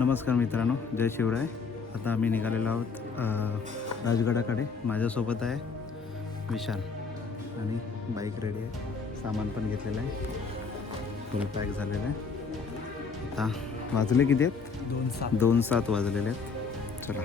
नमस्कार मित्रांनो, जय शिवराय. आता आम्ही निघालेलो आहोत राजगडाकडे. माझ्यासोबत आहे विशाल आणि बाईक रेडी आहे. सामान पण घेतलेलं आहे, फुल पॅक झालेलं आहे. आता वाजले किती आहेत? 2:07 वाजलेले आहेत. चला.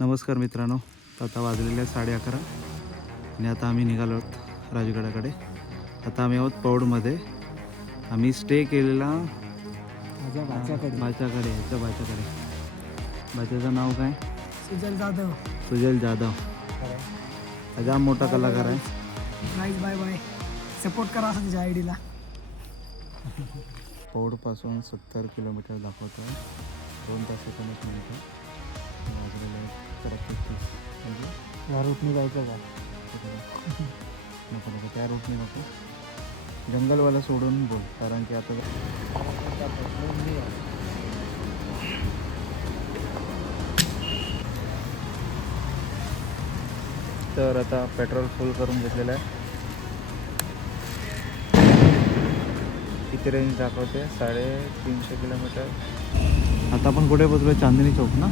नमस्कार मित्रांनो, आता वाजलेले आहेत 11:30 आणि आता आम्ही निघालो आहोत राजगडाकडे. आता आम्ही आहोत पौडमध्ये. आम्ही स्टे केलेला बाच्याकडे, ह्याच्या बाच्याकडे. बाच्याचं नाव काय? सुजल जाधव. जाम मोठा कलाकार आहे. Nice, bye bye. सपोर्ट करा तुझ्या आयडीला. पौडपासून 70 किलोमीटर दाखवतो आहे. 2 तासाचं 1 मिनिट वाजलेलं आहे. म्हणजे या रूटने जायचं का? नको नको, त्या रूटने नको. जंगलवाला सोडून बोल, कारण की आता तर आता पेट्रोल फुल करून घेतलेलं आहे. किती रेंज दाखवते? 350 किलोमीटर. आता आपण कुठे पोचलो? चांदणी चौक ना?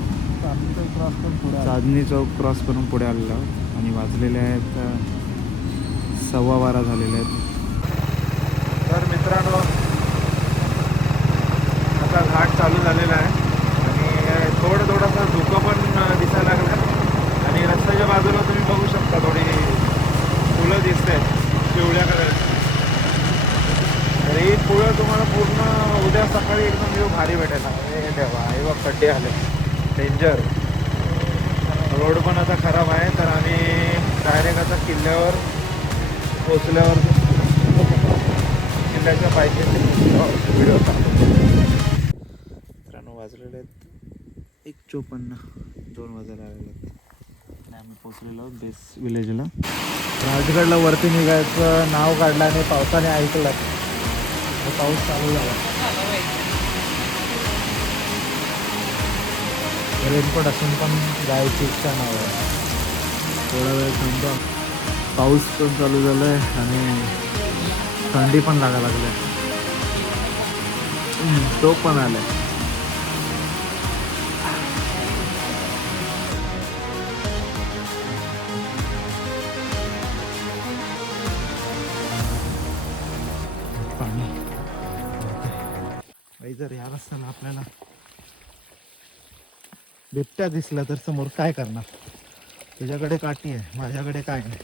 चांदणी चौक क्रॉस करून पुढे आलेलो आहोत आणि वाजलेले आहेत 12:15 झालेले आहेत. तर मित्रांनो, आता घाट चालू झालेला आहे आणि थोडासा धुकं पण दिसायला लागला आणि रस्त्याच्या बाजूला तुम्ही बघू शकता थोडी फुलं दिसत आहेत पिवळ्या कलरची. तर ही फुलं तुम्हाला पूर्ण उद्या सकाळी एकदम व्ह्यू भारी भेटेल. हे देवा, हे बघ खड्डे आले, डेंजर. रोड पण आता खराब आहे. तर आम्ही डायरेक्ट आता किल्ल्यावर पोचल्यावर किल्ल्याच्या पायथ्याशी व्हिडिओ टाकतो. मित्रांनो, वाजलेले आहेत 1:54, 2 वाजायला आलेले आहेत आणि आम्ही पोचलेलो आहोत बेस विलेजला. राजगडला वरती निघायचं नाव काढलं आणि पावसाने ऐकलं. पाऊस चालू झाला. रेनकोट असून पण जायची इच्छा नाही आहे. थोडा वेळ थांबा. पाऊस पण चालू झाला आहे आणि थंडी पण लागायला लागली आहे. तो पण आला आहे. पाणी जर या रस्त्याला आपल्याला बिबट्या दिसला तर समोर काय करणार? तुझ्याकडे काठी आहे, माझ्याकडे काय नाही.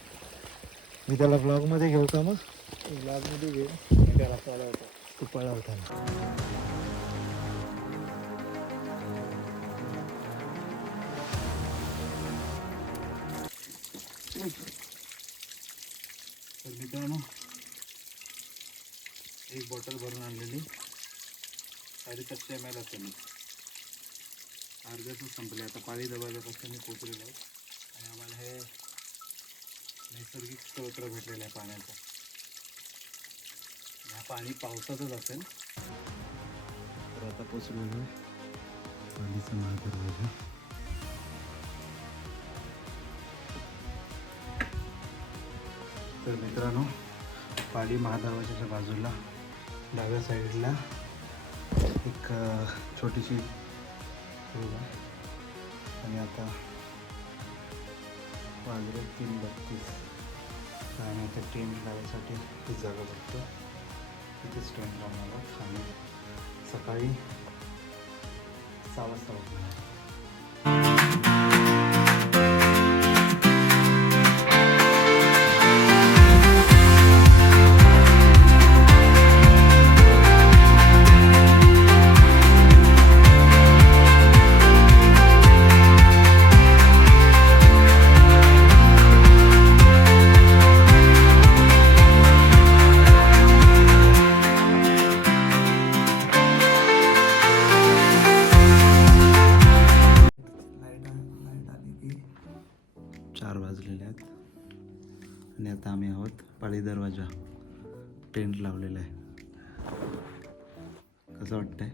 मी त्याला ब्लॉगमध्ये घेऊ का? मग ब्लॉगमध्ये घेऊ. त्याला पळवतो, तू पळवताना. तर मित्रांनो, एक बॉटल भरून आणलेली 450 ml असेल. अर्ध्यातच संपले. आता पाळी दरवाजापासून पोचलेलो आहोत आणि आम्हाला हे नैसर्गिक स्रोत भेटलेलं आहे पाण्याचं. हा पाणी पावसाचंच असेल. तर आता पोचलेलो आहे पाणीचा महादरवाजा. तर मित्रांनो, पाली महादरवाजाच्या बाजूला डाव्या साईडला एक छोटीशी रूम आहे आणि आता वाजले 3:32 आणि आता ट्रेन लावायसाठी ही जागा बघतो. तिथेच ट्रेन लावणार आहोत आणि सकाळी 6 वाजता उठणार. आणि आता आम्ही आहोत पाळी दरवाजा. टेंट लावलेला आहे. कसं वाटतंय?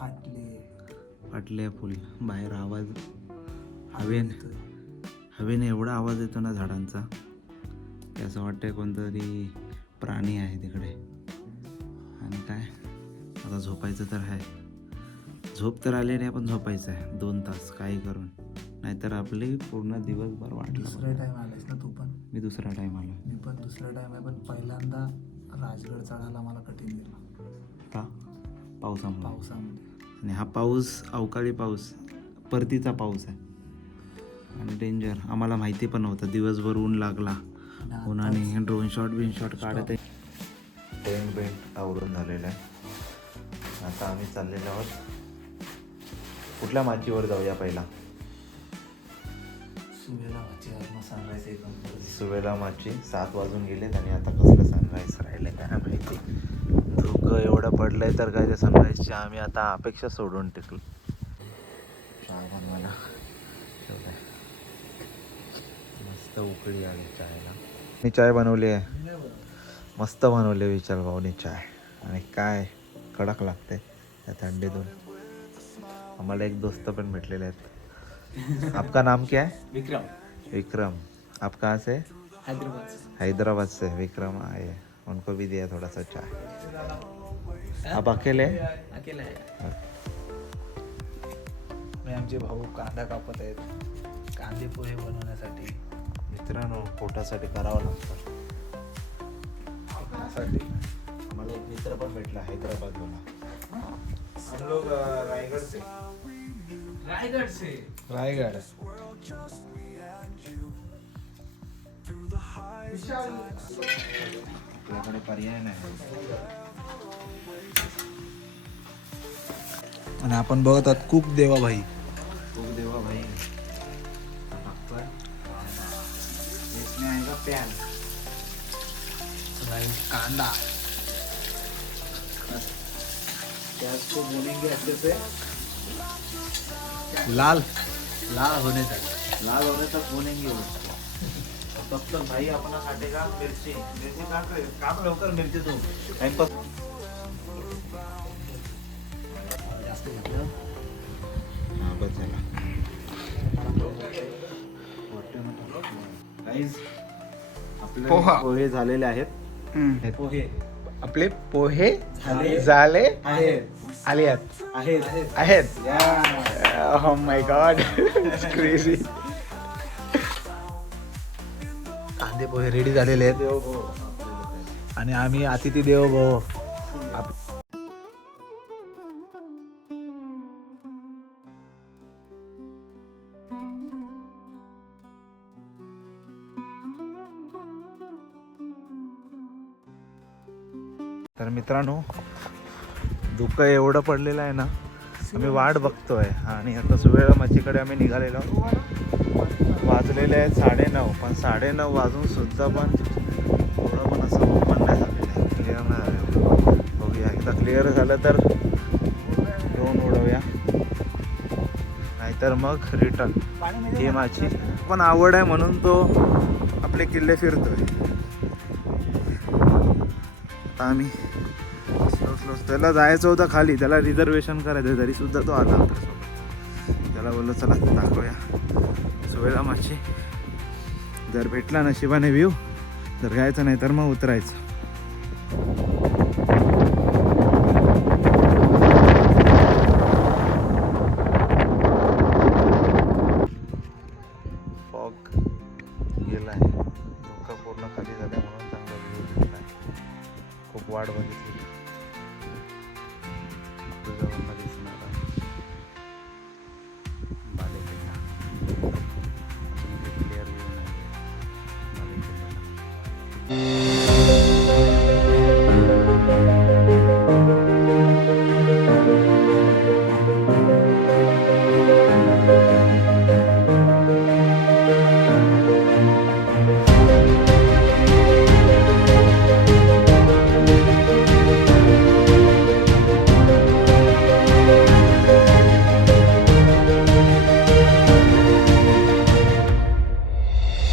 फाटले फुल बाहेर आवाज हवेने एवढा आवाज येतो ना झाडांचा की असं वाटतंय कोणतरी प्राणी आहे तिकडे. आणि काय आता झोपायचं तर आहे. झोप तर आली नाही पण झोपायचं आहे 2 तास काही करून, नाहीतर आपली पूर्ण दिवसभर वाटला. दुसरा टाइम आलास ना तू पण? मी दुसरा टाइम आलो. मी पण दुसरा टाइम आहे, पण पहिल्यांदा राजगड चढायला मला कठीण गेला. का? पावसामुळे. पावसामध्ये. आणि हा पाऊस अवकाळी पाऊस, परतीचा पाऊस आहे आणि डेंजर. आम्हाला माहिती पण नव्हतं. दिवसभर ऊन लागला, उन्हाने ड्रोन शॉट काढत आहे. टेंट बेंट आवरून झालेलं आहे. आता आम्ही चाललेलो आहोत. कुठल्या माचीवर जाऊया पहिला? सुवेला माची. 7 वाजून गेलेत आणि आता कसलं सनराईज राहिलं काय माहिती. धुकं एवढं पडलंय तर काय त्या सनराईजची आम्ही आता अपेक्षा सोडून टिकलो. चहा बनवायला ठेवलाय. मस्त उकळी आली चायला. मी चाय बनवली आहे, मस्त बनवली विशाल भाऊनी चाय. आणि काय कडक लागते त्या थंडीतून. आम्हाला एक दोस्त पण भेटलेले आहेत. आपका नाम क्या है? विक्रम. आप कहाँ से? हैदराबाद से. विक्रम आए, उनको भी दिया थोड़ा सा चाय. आप अकेले? अकेला आहे. आमचे भाऊ कांदा कापत आहेत कांदे पोहे बनवण्यासाठी. मित्रांनो पोटासाठी करावं लागतं. त्यासाठी आम्हाला एक मित्र पण भेटला हैदराबादला. हम लोग रायगड से. रायगड. आपल्याकडे पर्याय नाही. आणि आपण बघत आहात कुक देवाभाई. खूप देवा भाई टाकतोय. इसमें आएगा प्याज. कांदा. प्याज को भूनेंगे अच्छे से, लाल लाल होने तक. लाल होने तक भूनेंगे उसको. तब तक भाई अपना काटेगा मिर्ची. मिर्ची काट लवकर मिरची तू. टाइमपास. जास्त घेतलं. हा बस झाला. गाईज आपले पोहा. पोहे झालेले आहेत. पोहे. आपले पोहे झाले आहेत. Oh my god. Crazy. कांदे पोहे रेडी झालेले आहेत आणि आम्ही अतिथी देवो भव. तर मित्रांनो धुकं एवढं पडलेलं आहे ना, आम्ही वाट बघतोय. आणि आता सुवेळा मच्छीकडे आम्ही निघालेलो. वाजलेले आहेत 9:30, पण 9:30 वाजून सुद्धा पण थोडं पण असं ओपन नाही झालेलं आहे. क्लिअर नाही झालेलं. बघूया एकदा क्लिअर झालं तर ड्रोन उडवूया, नाहीतर मग रिटर्न. ही माझी पण आवड आहे म्हणून तो आपले किल्ले फिरतोय. आता आम्ही स्लो त्याला जायचं होतं खाली, त्याला रिझर्वेशन करायचं तरी सुद्धा तो आला आपल्यासोबत. त्याला बोललो चला दाखवूया सुवेला माची. जर भेटला नशिबाने व्ह्यू तर घ्यायचं, नाही तर मग उतरायचं. फॉग गेलाय, धुकं पूर्ण खाली झालं म्हणून चांगला व्ह्यू दिसलाय. खूप वाट बघितली. तुझ्यावरनं दिसणार आहे बालेकिल्ला. क्लिअर व्ह्यू नाही बालेकिल्ल्याला.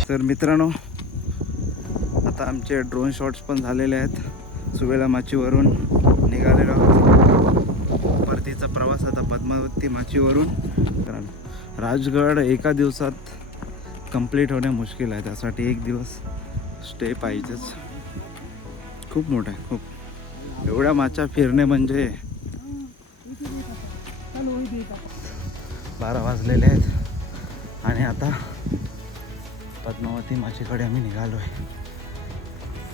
तर मित्रांनो आता आमचे ड्रोन शॉट्स पण झालेले आहेत. सुवेला माचीवरून निघालेलो आहोत. परतीचा आमचा प्रवास आता पद्मावती माचीवरून, कारण राजगड एका दिवसात कंप्लीट होणे मुश्किल आहे, त्यासाठी एक दिवस स्टे पाहिजेच. खूप मोठा आहे, खूप. एवढ्या माच्या फिरणे म्हणजे 12 वाजलेले आहेत आणि आता पद्मावती माचीकडे आम्ही निघालो आहे.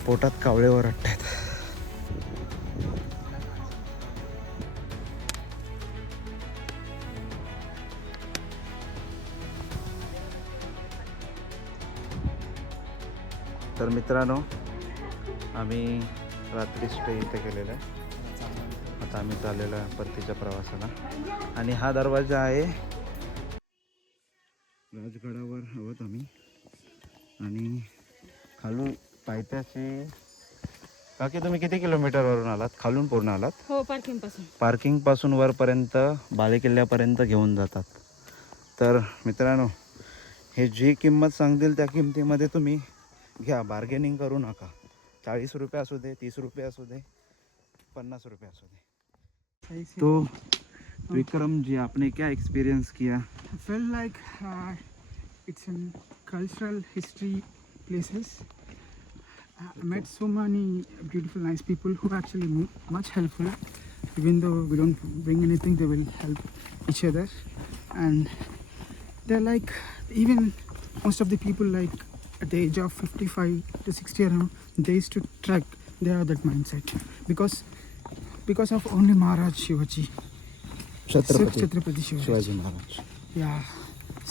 पोटात कावळे ओरडत आहेत. तर मित्रांनो, आम्ही रात्री स्टे इथे केलेला आहे. आता आम्ही चाललेलो आहे परतीच्या प्रवासाला. आणि हा दरवाजा आहे राजगडावर आहोत आम्ही. आणि खालून पायथ्याशी. काकी तुम्ही किती किलोमीटरवरून आलात? खालून पूर्ण आलात? हो, पार्किंगपासून. पार्किंगपासून वरपर्यंत बालेकिल्ल्यापर्यंत घेऊन जातात. तर मित्रांनो, हे जी किंमत सांगतील त्या किमतीमध्ये तुम्ही घ्या, बार्गेनिंग करू नका. 40 रुपये असू दे, 30 रुपये असू दे, 50 रुपये असू दे. तो विक्रम जी, आपने क्या एक्सपीरियंस किया? I felt like it's in cultural history places. I met so many beautiful, nice people who are actually much helpful. Even though we don't bring anything, they will help each other. And they're like, even most of the people, like at the age of 55 to 60 around, they used to trek. They have that mindset because of only Maharaj Shivaji. Chhatrapati Shivaji. Shivaji Maharaj. Yeah,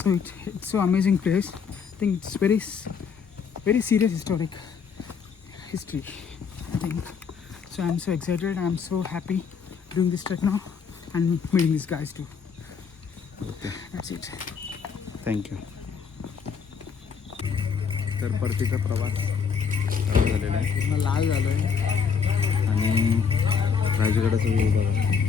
so it's so amazing place. I think it's very serious historic history, I think. So I'm so excited. I'm so happy doing this trek now and meeting these guys too. Okay, That's it. Thank you. तर परतीचा प्रवास चालू झालेला आहे पूर्ण लाल झालोय. आणि राजगडाचं व्ह्यू बघा.